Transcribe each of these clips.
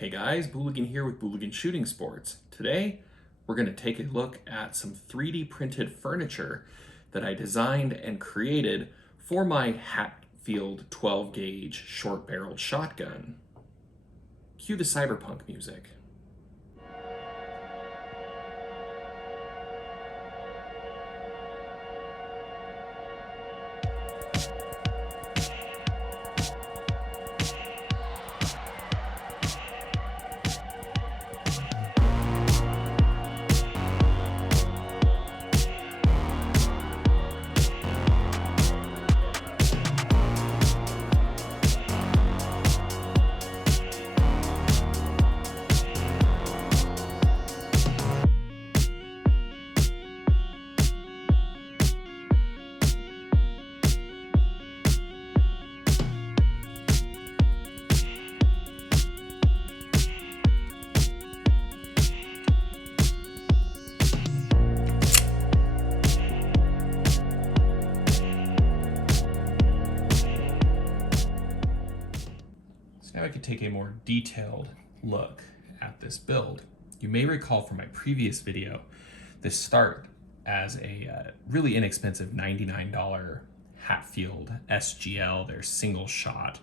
Hey guys, Booligan here with Booligan Shooting Sports. Today, we're going to take a look at some 3D printed furniture that I designed and created for my Hatfield 12 gauge short barreled shotgun. Cue the Cyberpunk music. Now I could take a more detailed look at this build. You may recall from my previous video, this started as a really inexpensive $99 Hatfield SGL, their single shot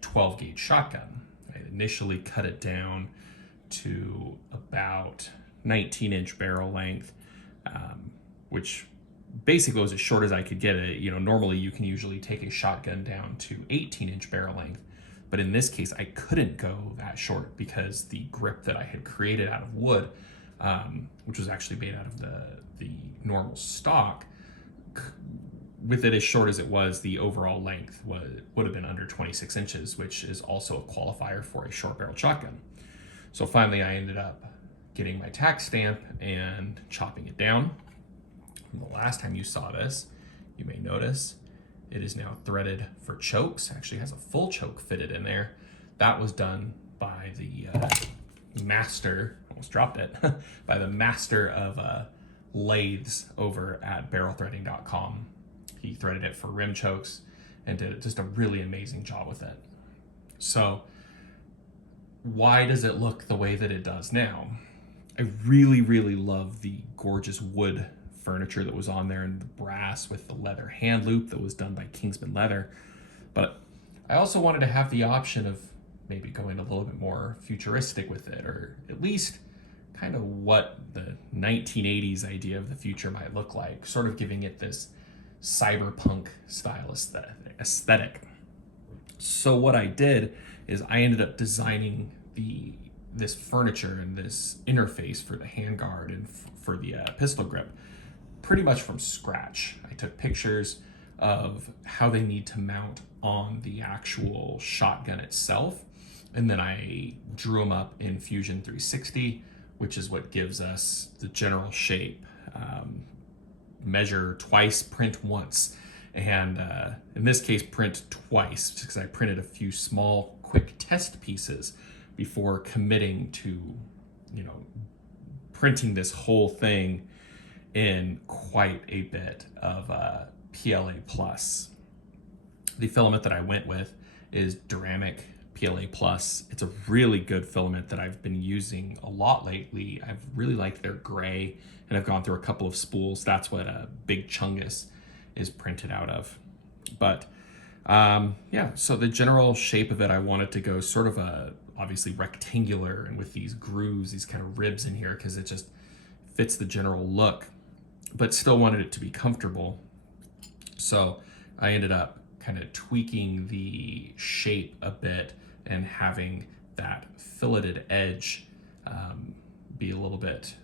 12 gauge shotgun. I initially cut it down to about 19-inch barrel length, which basically was as short as I could get it. Normally you can usually take a shotgun down to 18-inch barrel length. But in this case, I couldn't go that short because the grip that I had created out of wood, which was actually made out of the normal stock, with it as short as it was, the overall length would have been under 26 inches, which is also a qualifier for a short barrel shotgun. So finally, I ended up getting my tack stamp and chopping it down. And the last time you saw this, you may notice it is now threaded for chokes. Actually has a full choke fitted in there. That was done by the master, almost dropped it, by the master of lathes over at barrelthreading.com. He threaded it for rim chokes and did just a really amazing job with it. So why does it look the way that it does now? I really, really love the gorgeous wood furniture that was on there and the brass with the leather hand loop that was done by Kingsman Leather. But I also wanted to have the option of maybe going a little bit more futuristic with it, or at least kind of what the 1980s idea of the future might look like, sort of giving it this cyberpunk style aesthetic. So what I did is I ended up designing this furniture and this interface for the handguard and for the pistol grip pretty much from scratch. I took pictures of how they need to mount on the actual shotgun itself, and then I drew them up in Fusion 360, which is what gives us the general shape. Measure twice, print once, and in this case print twice, because I printed a few small quick test pieces before committing to printing this whole thing in quite a bit of PLA plus. The filament that I went with is Duramic PLA plus. It's a really good filament that I've been using a lot lately. I've really liked their gray, and I've gone through a couple of spools. That's what a Big Chungus is printed out of. But yeah, so the general shape of it, I wanted to go sort of obviously rectangular, and with these grooves, these kind of ribs in here, because it just fits the general look, but still wanted it to be comfortable. So I ended up kind of tweaking the shape a bit and having that filleted edge be a little bit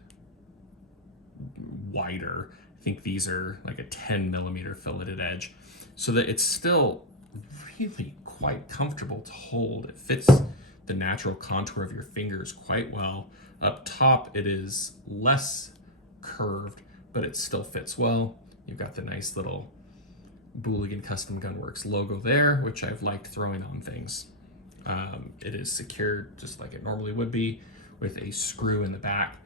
wider. I think these are like a 10 millimeter filleted edge, so that it's still really quite comfortable to hold. It fits the natural contour of your fingers quite well. Up top, it is less curved, but it still fits well. You've got the nice little Booligan Custom Gunworks logo there, which I've liked throwing on things. It is secured just like it normally would be, with a screw in the back.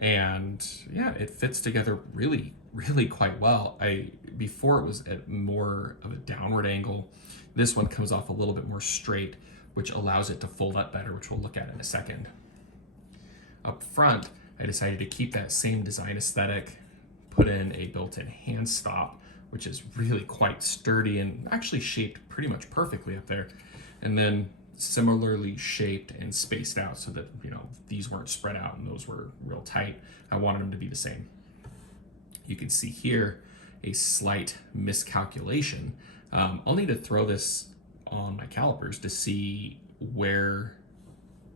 And yeah, it fits together really, really quite well. Before it was at more of a downward angle. This one comes off a little bit more straight, which allows it to fold up better, which we'll look at in a second. Up front, I decided to keep that same design aesthetic, put in a built-in hand stop, which is really quite sturdy and actually shaped pretty much perfectly up there. And then similarly shaped and spaced out so that, you know, these weren't spread out and those were real tight. I wanted them to be the same. You can see here a slight miscalculation. I'll need to throw this on my calipers to see where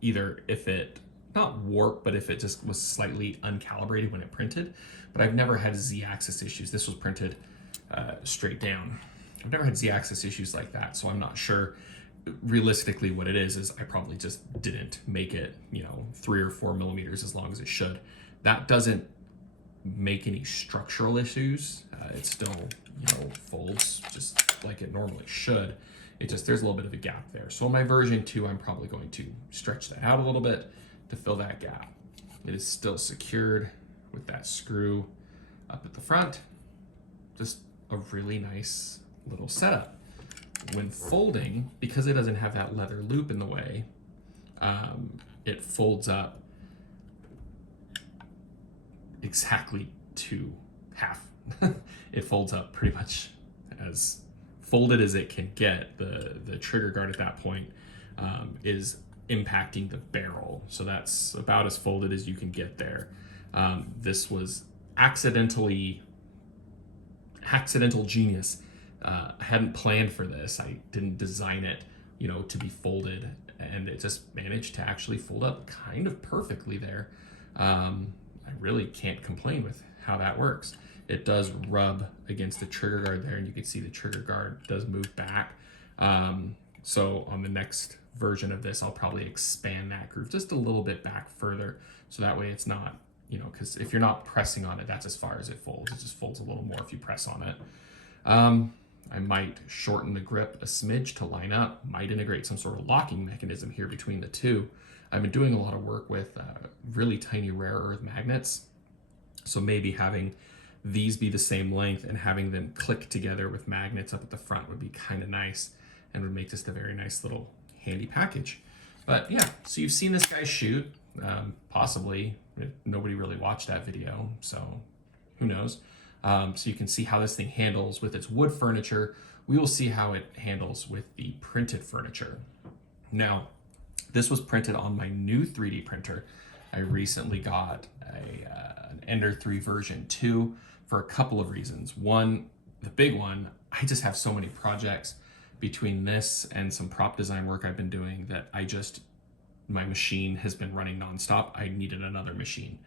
either if it, not warped, but if it just was slightly uncalibrated when it printed. But I've never had Z-axis issues. This was printed straight down. I've never had Z-axis issues like that, so I'm not sure. Realistically, what it is I probably just didn't make it, you know, 3 or 4 millimeters as long as it should. That doesn't make any structural issues. It still, you know, folds just like it normally should. It just, there's a little bit of a gap there. So in my version 2, I'm probably going to stretch that out a little bit to fill that gap. It is still secured with that screw up at the front. Just a really nice little setup. When folding, because it doesn't have that leather loop in the way, it folds up exactly to half. It folds up pretty much as folded as it can get. The trigger guard at that point is impacting the barrel, so that's about as folded as you can get there. This was accidental genius. I hadn't planned for this. I didn't design it, you know, to be folded, and it just managed to actually fold up kind of perfectly there. I really can't complain with how that works. It does rub against the trigger guard there, and you can see the trigger guard does move back. So on the next version of this, I'll probably expand that groove just a little bit back further, so that way it's not, you know, because if you're not pressing on it, that's as far as it folds. It just folds a little more if you press on it. I might shorten the grip a smidge to line up, might integrate some sort of locking mechanism here between the two. I've been doing a lot of work with really tiny rare earth magnets, so maybe having these be the same length and having them click together with magnets up at the front would be kind of nice and would make this a very nice little handy package. But yeah, so you've seen this guy shoot, possibly. Nobody really watched that video, so who knows. So you can see how this thing handles with its wood furniture. We will see how it handles with the printed furniture. Now, this was printed on my new 3D printer. I recently got an Ender 3 version 2 for a couple of reasons. One, the big one, I just have so many projects between this and some prop design work I've been doing that my machine has been running nonstop. I needed another machine.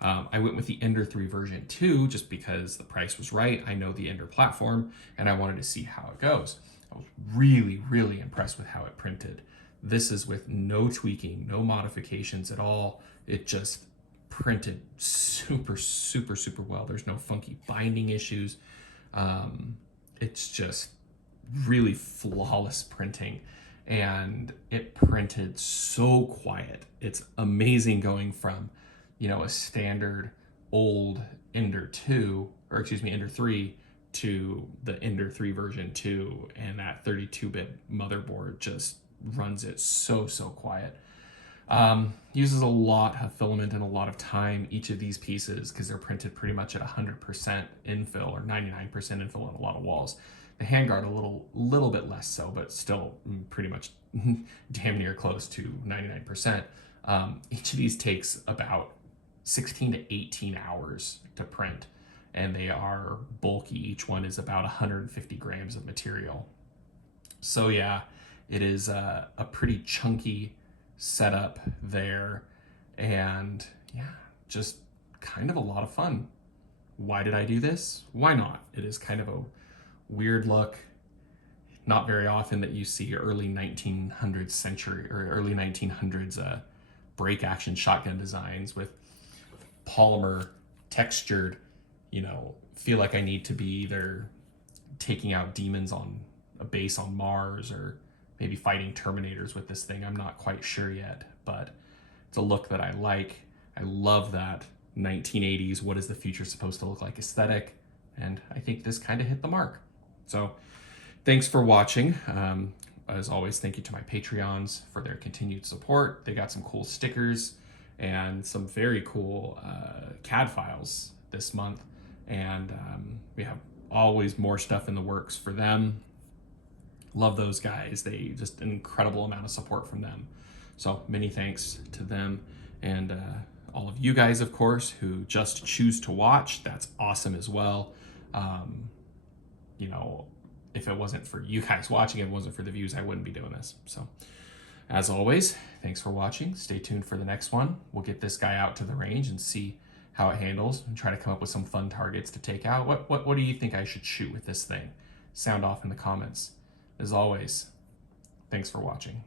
I went with the Ender 3 version 2 just because the price was right. I know the Ender platform and I wanted to see how it goes. I was really, really impressed with how it printed. This is with no tweaking, no modifications at all. It just printed super, super, super well. There's no funky binding issues. It's just really flawless printing, and it printed so quiet. It's amazing going from, you know, a standard old Ender 2, or excuse me, Ender 3 to the Ender 3 version 2, and that 32-bit motherboard just runs it so, so quiet. Uses a lot of filament and a lot of time, each of these pieces, because they're printed pretty much at 100% infill or 99% infill on a lot of walls. The handguard a little bit less so, but still pretty much damn near close to 99%. Each of these takes about 16 to 18 hours to print, and they are bulky. Each one is about 150 grams of material. So yeah, it is a pretty chunky setup there, and yeah, just kind of a lot of fun. Why did I do this? Why not? It is kind of a weird look. Not very often that you see early 1900s century or early 1900s break action shotgun designs with polymer textured, you know, feel like I need to be either taking out demons on a base on Mars or maybe fighting Terminators with this thing. I'm not quite sure yet, but it's a look that I like. I love that 1980s, what is the future supposed to look like aesthetic, and I think this kind of hit the mark. So thanks for watching. as always, thank you to my Patreons for their continued support. They got some cool stickers and some very cool CAD files this month. And we have always more stuff in the works for them. Love those guys. They just an incredible amount of support from them. So many thanks to them, and all of you guys, of course, who just choose to watch. That's awesome as well. You know, if it wasn't for you guys watching, if it wasn't for the views, I wouldn't be doing this. So as always, thanks for watching. Stay tuned for the next one. We'll get this guy out to the range and see how it handles and try to come up with some fun targets to take out. What do you think I should shoot with this thing? Sound off in the comments. As always, thanks for watching.